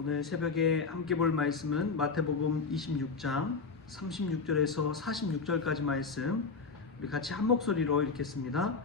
오늘 새벽에 함께 볼 말씀은 마태복음 26장 36절에서 46절까지 말씀, 우리 같이 한 목소리로 읽겠습니다.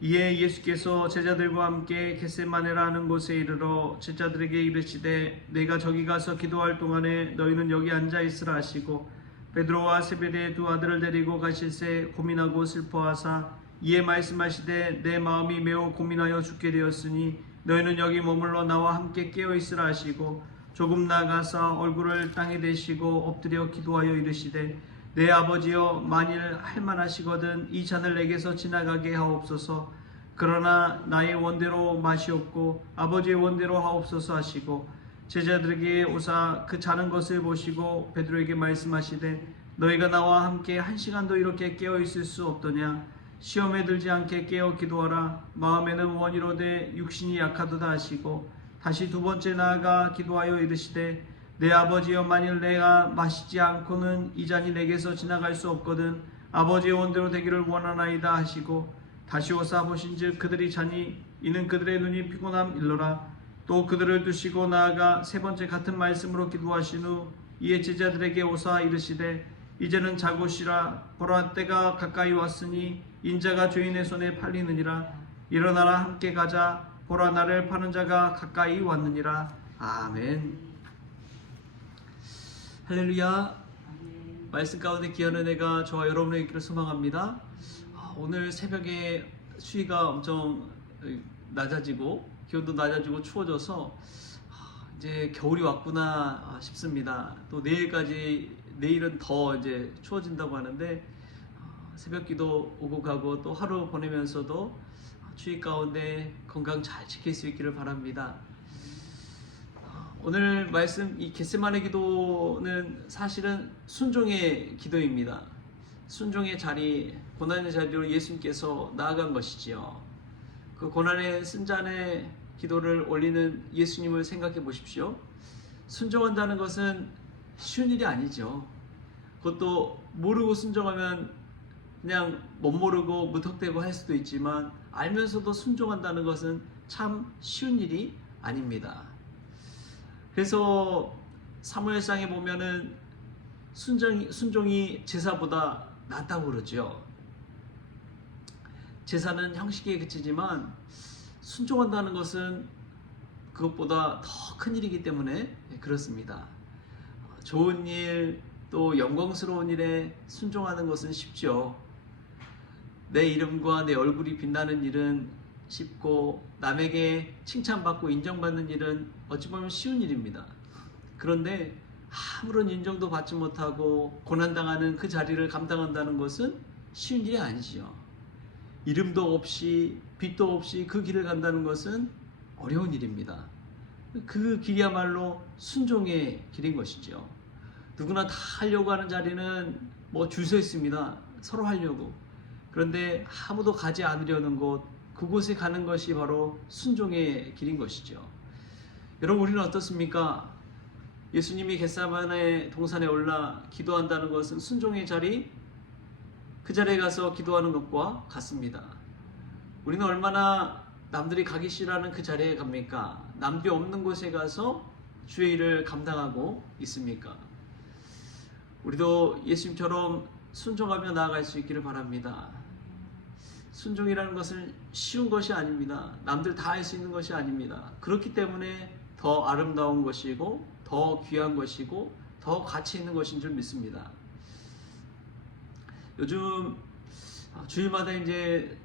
이에 예수께서 제자들과 함께 겟세마네라 하는 곳에 이르러 제자들에게 이르시되 내가 저기 가서 기도할 동안에 너희는 여기 앉아 있으라 하시고 베드로와 세베대의 두 아들을 데리고 가실새 고민하고 슬퍼하사 이에 말씀하시되 내 마음이 매우 고민하여 죽게 되었으니 너희는 여기 머물러 나와 함께 깨어 있으라 하시고 조금 나아가서 얼굴을 땅에 대시고 엎드려 기도하여 이르시되 내 아버지여 만일 할만하시거든 이 잔을 내게서 지나가게 하옵소서. 그러나 나의 원대로 마시옵고 아버지의 원대로 하옵소서 하시고 제자들에게 오사 그 자는 것을 보시고 베드로에게 말씀하시되 너희가 나와 함께 한 시간도 이렇게 깨어 있을 수 없더냐. 시험에 들지 않게 깨어 기도하라. 마음에는 원이로되 육신이 약하도다 하시고 다시 두 번째 나아가 기도하여 이르시되 내 아버지여 만일 내가 마시지 않고는 이 잔이 내게서 지나갈 수 없거든 아버지의 원대로 되기를 원하나이다 하시고 다시 오사 보신즉 그들이 자니 이는 그들의 눈이 피곤함 일러라. 또 그들을 두시고 나아가 세 번째 같은 말씀으로 기도하신 후 이에 제자들에게 오사 이르시되 이제는 자고 쉬라. 보라 때가 가까이 왔으니 인자가 죄인의 손에 팔리느니라. 일어나라 함께 가자. 보라 나를 파는 자가 가까이 왔느니라. 아멘. 할렐루야. 말씀 가운데 귀한 은혜가 저와 여러분의 있기를 소망합니다. 오늘 새벽에 수위가 엄청 낮아지고 기온도 낮아지고 추워져서 이제 겨울이 왔구나 싶습니다. 또 내일은 더 이제 추워진다고 하는데 새벽기도 오고 가고 또 하루 보내면서도 추위 가운데 건강 잘 지킬 수 있기를 바랍니다. 오늘 말씀 이 겟세마네 기도는 사실은 순종의 기도입니다. 순종의 자리, 고난의 자리로 예수님께서 나아간 것이지요. 그 고난의 쓴잔의 기도를 올리는 예수님을 생각해 보십시오. 순종한다는 것은 쉬운 일이 아니죠. 그것도 모르고 순종하면 그냥 못 모르고 무턱대고 할 수도 있지만 알면서도 순종한다는 것은 참 쉬운 일이 아닙니다. 그래서 사무엘상에 보면은 순종이 제사보다 낫다고 그러죠. 제사는 형식에 그치지만 순종한다는 것은 그것보다 더 큰 일이기 때문에 그렇습니다. 좋은 일, 또 영광스러운 일에 순종하는 것은 쉽죠. 내 이름과 내 얼굴이 빛나는 일은 쉽고 남에게 칭찬받고 인정받는 일은 어찌 보면 쉬운 일입니다. 그런데 아무런 인정도 받지 못하고 고난당하는 그 자리를 감당한다는 것은 쉬운 일이 아니지요. 이름도 없이 빛도 없이 그 길을 간다는 것은 어려운 일입니다. 그 길이야말로 순종의 길인 것이죠. 누구나 다 하려고 하는 자리는 줄 서 있습니다. 서로 하려고. 그런데 아무도 가지 않으려는 곳, 그곳에 가는 것이 바로 순종의 길인 것이죠. 여러분, 우리는 어떻습니까? 예수님이 겟세마네 동산에 올라 기도한다는 것은 순종의 자리, 그 자리에 가서 기도하는 것과 같습니다. 우리는 얼마나 남들이 가기 싫어하는 그 자리에 갑니까? 남들이 없는 곳에 가서 주의 일을 감당하고 있습니까? 우리도 예수님처럼 순종하며 나아갈 수 있기를 바랍니다. 순종이라는 것은 쉬운 것이 아닙니다. 남들 다 할 수 있는 것이 아닙니다. 그렇기 때문에 더 아름다운 것이고 더 귀한 것이고 더 가치 있는 것인 줄 믿습니다. 요즘 주일마다 이제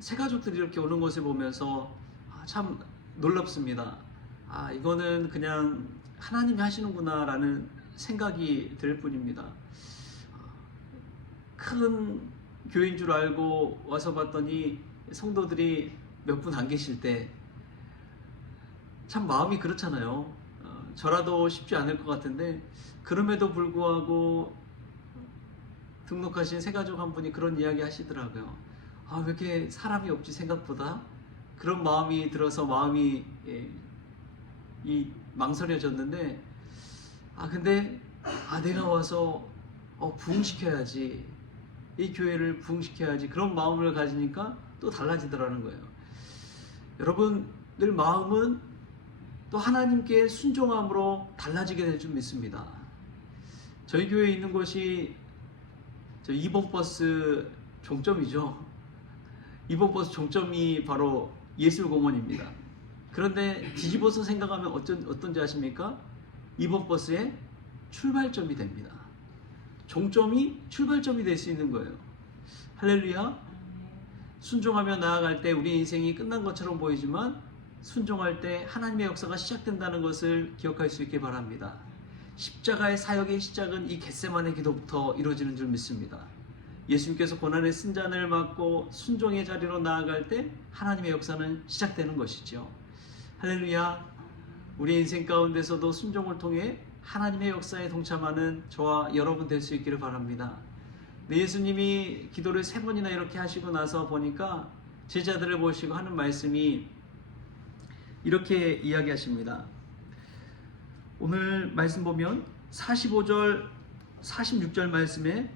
새가족들이 이렇게 오는 것을 보면서 참 놀랍습니다. 이거는 그냥 하나님이 하시는구나 라는 생각이 들 뿐입니다. 큰 교회인 줄 알고 와서 봤더니 성도들이 몇 분 안 계실 때 참 마음이 그렇잖아요. 저라도 쉽지 않을 것 같은데 그럼에도 불구하고 등록하신 새가족 한 분이 그런 이야기 하시더라고요. 왜 이렇게 사람이 없지 생각보다. 그런 마음이 들어서 마음이 망설여졌는데 근데 내가 와서 부흥시켜야지, 이 교회를 부흥시켜야지, 그런 마음을 가지니까 또 달라지더라는 거예요. 여러분, 늘 마음은 또 하나님께 순종함으로 달라지게 될 줄 믿습니다. 저희 교회에 있는 곳이 저 2번 버스 종점이죠. 2번 버스 종점이 바로 예술공원입니다. 그런데 뒤집어서 생각하면 어떤지 아십니까? 2번 버스의 출발점이 됩니다. 종점이 출발점이 될 수 있는 거예요. 할렐루야. 순종하며 나아갈 때 우리 인생이 끝난 것처럼 보이지만 순종할 때 하나님의 역사가 시작된다는 것을 기억할 수 있길 바랍니다. 십자가의 사역의 시작은 이 겟세마네 기도부터 이루어지는 줄 믿습니다. 예수님께서 고난의 쓴잔을 맡고 순종의 자리로 나아갈 때 하나님의 역사는 시작되는 것이죠. 할렐루야. 우리 인생 가운데서도 순종을 통해 하나님의 역사에 동참하는 저와 여러분 될 수 있기를 바랍니다. 네, 예수님이 기도를 3번이나 이렇게 하시고 나서 보니까 제자들을 보시고 하는 말씀이 이렇게 이야기하십니다. 오늘 말씀 보면 45절 46절 말씀에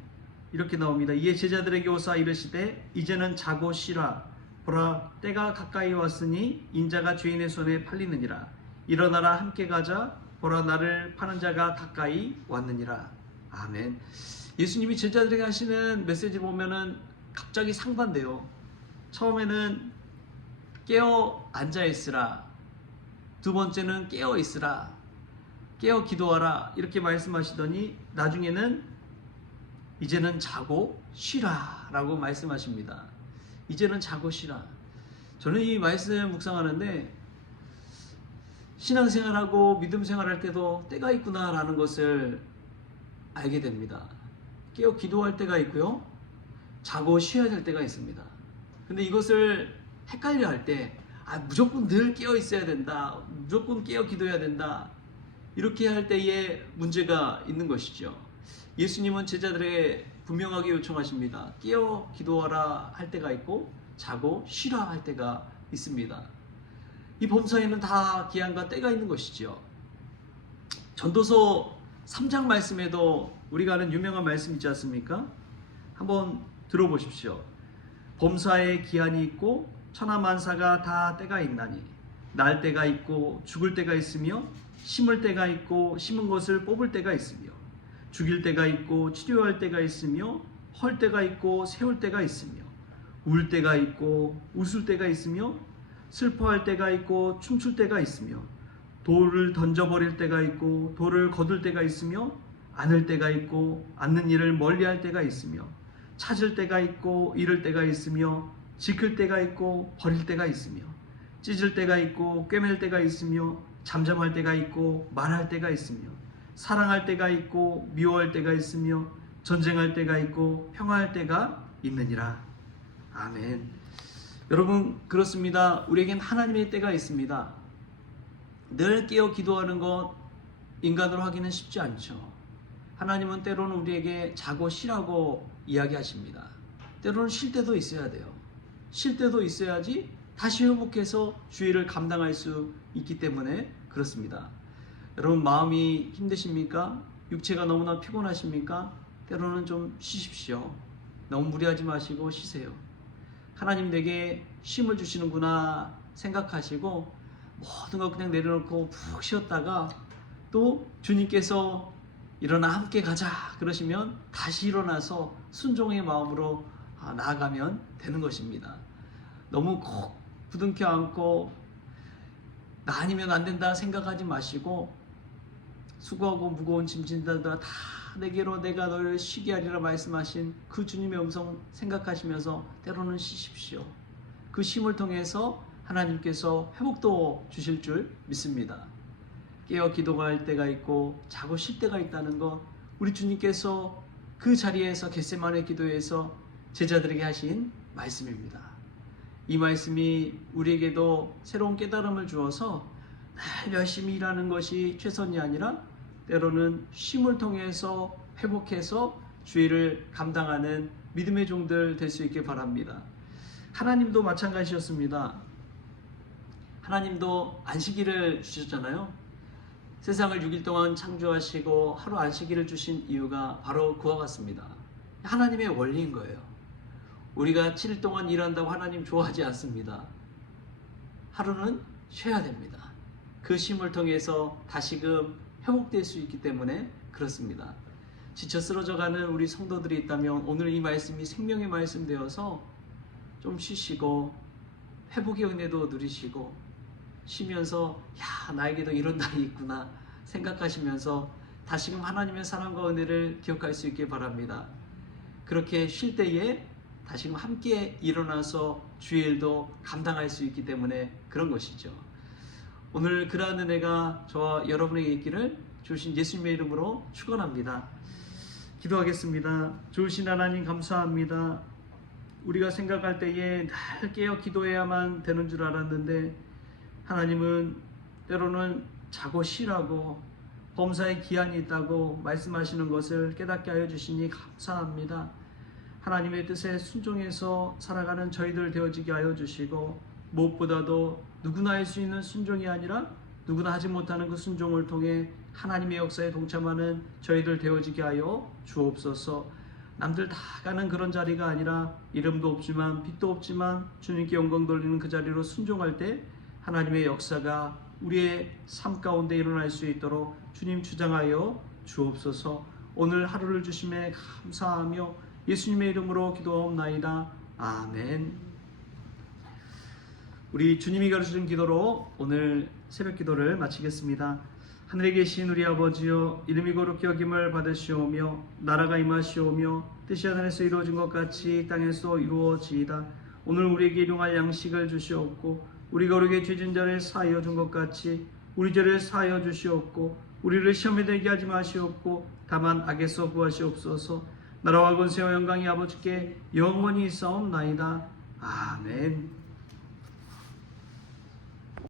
이렇게 나옵니다. 이에 제자들에게 오사 이르시되 이제는 자고 쉬라. 보라 때가 가까이 왔으니 인자가 죄인의 손에 팔리느니라. 일어나라 함께 가자. 보라 나를 파는 자가 가까이 왔느니라. 아멘. 예수님이 제자들에게 하시는 메시지 보면은 갑자기 상반돼요. 처음에는 깨어 앉아 있으라. 두 번째는 깨어 있으라. 깨어 기도하라. 이렇게 말씀하시더니 나중에는 이제는 자고 쉬라 라고 말씀하십니다. 이제는 자고 쉬라. 저는 이 말씀 묵상하는데 신앙생활하고 믿음생활할 때도 때가 있구나 라는 것을 알게 됩니다. 깨어 기도할 때가 있고요, 자고 쉬어야 될 때가 있습니다. 근데 이것을 헷갈려 할 때 무조건 늘 깨어 있어야 된다, 무조건 깨어 기도해야 된다, 이렇게 할 때에 문제가 있는 것이죠. 예수님은 제자들에게 분명하게 요청하십니다. 깨어 기도하라 할 때가 있고 자고 쉬라 할 때가 있습니다. 이 범사에는 다 기한과 때가 있는 것이죠. 전도서 3장 말씀에도 우리가 아는 유명한 말씀 있지 않습니까? 한번 들어보십시오. 범사에 기한이 있고 천하만사가 다 때가 있나니 날 때가 있고 죽을 때가 있으며 심을 때가 있고 심은 것을 뽑을 때가 있으며 죽일 때가 있고 치료할 때가 있으며 헐 때가 있고 세울 때가 있으며 울 때가 있고 웃을 때가 있으며 슬퍼할 때가 있고 춤출 때가 있으며 돌을 던져버릴 때가 있고 돌을 거둘 때가 있으며 안을 때가 있고 않는 일을 멀리할 때가 있으며 찾을 때가 있고 잃을 때가 있으며 지킬 때가 있고 버릴 때가 있으며 찢을 때가 있고 꿰맬 때가 있으며 잠잠할 때가 있고 말할 때가 있으며 사랑할 때가 있고 미워할 때가 있으며 전쟁할 때가 있고 평화할 때가 있느니라. 아멘. 여러분, 그렇습니다. 우리에겐 하나님의 때가 있습니다. 늘 깨어 기도하는 것 인간으로 하기는 쉽지 않죠. 하나님은 때로는 우리에게 자고 쉬라고 이야기하십니다. 때로는 쉴 때도 있어야 돼요. 쉴 때도 있어야지 다시 회복해서 주의를 감당할 수 있기 때문에 그렇습니다. 여러분, 마음이 힘드십니까? 육체가 너무나 피곤하십니까? 때로는 좀 쉬십시오. 너무 무리하지 마시고 쉬세요. 하나님 내게 쉼을 주시는구나 생각하시고 모든 걸 그냥 내려놓고 푹 쉬었다가 또 주님께서 일어나 함께 가자 그러시면 다시 일어나서 순종의 마음으로 나아가면 되는 것입니다. 너무 꼭 부둥켜 안고 나 아니면 안 된다 생각하지 마시고 수고하고 무거운 짐 진다다 다 내게로 내가 너를 쉬게 하리라 말씀하신 그 주님의 음성 생각하시면서 때로는 쉬십시오. 그 쉼을 통해서 하나님께서 회복도 주실 줄 믿습니다. 깨어 기도할 때가 있고 자고 쉴 때가 있다는 것, 우리 주님께서 그 자리에서 겟세마네 기도에서 제자들에게 하신 말씀입니다. 이 말씀이 우리에게도 새로운 깨달음을 주어서 날 열심히 일하는 것이 최선이 아니라 때로는 쉼을 통해서 회복해서 주의를 감당하는 믿음의 종들 될 수 있길 바랍니다. 하나님도 마찬가지였습니다. 하나님도 안식일을 주셨잖아요. 세상을 6일 동안 창조하시고 하루 안식일을 주신 이유가 바로 그와 같습니다. 하나님의 원리인 거예요. 우리가 7일 동안 일한다고 하나님 좋아하지 않습니다. 하루는 쉬어야 됩니다. 그 쉼을 통해서 다시금 회복될 수 있기 때문에 그렇습니다. 지쳐 쓰러져가는 우리 성도들이 있다면 오늘 이 말씀이 생명의 말씀 되어서 좀 쉬시고 회복의 은혜도 누리시고 쉬면서 야, 나에게도 이런 날이 있구나 생각하시면서 다시금 하나님의 사랑과 은혜를 기억할 수 있길 바랍니다. 그렇게 쉴 때에 다시금 함께 일어나서 주의 일도 감당할 수 있기 때문에 그런 것이죠. 오늘 그러한 은혜가 저와 여러분에게 있기를 주신 예수님의 이름으로 축원합니다. 기도하겠습니다. 좋으신 하나님 감사합니다. 우리가 생각할 때에 날 깨어 기도해야만 되는 줄 알았는데 하나님은 때로는 자고 쉬라고 범사에 기한이 있다고 말씀하시는 것을 깨닫게 하여 주시니 감사합니다. 하나님의 뜻에 순종해서 살아가는 저희들 되어지게 하여 주시고 무엇보다도 누구나 할 수 있는 순종이 아니라 누구나 하지 못하는 그 순종을 통해 하나님의 역사에 동참하는 저희들 되어지게 하여 주옵소서. 남들 다 가는 그런 자리가 아니라 이름도 없지만 빛도 없지만 주님께 영광 돌리는 그 자리로 순종할 때 하나님의 역사가 우리의 삶 가운데 일어날 수 있도록 주님 주장하여 주옵소서. 오늘 하루를 주심에 감사하며 예수님의 이름으로 기도하옵나이다. 아멘. 우리 주님이 가르쳐준 기도로 오늘 새벽 기도를 마치겠습니다. 하늘에 계신 우리 아버지여, 이름이 거룩히 여김을 받으시오며 나라가 임하시오며 뜻이 하늘에서 이루어진 것 같이 땅에서 이루어지이다. 오늘 우리에게 일용할 양식을 주시옵고 우리가 우리에게 죄진 자를 사하여 준 것 같이 우리 죄를 사하여 주시옵고 우리를 시험에 들게 하지 마시옵고 다만 악에서 구하시옵소서. 나라와 권세와 영광이 아버지께 영원히 있사옵나이다. 아멘.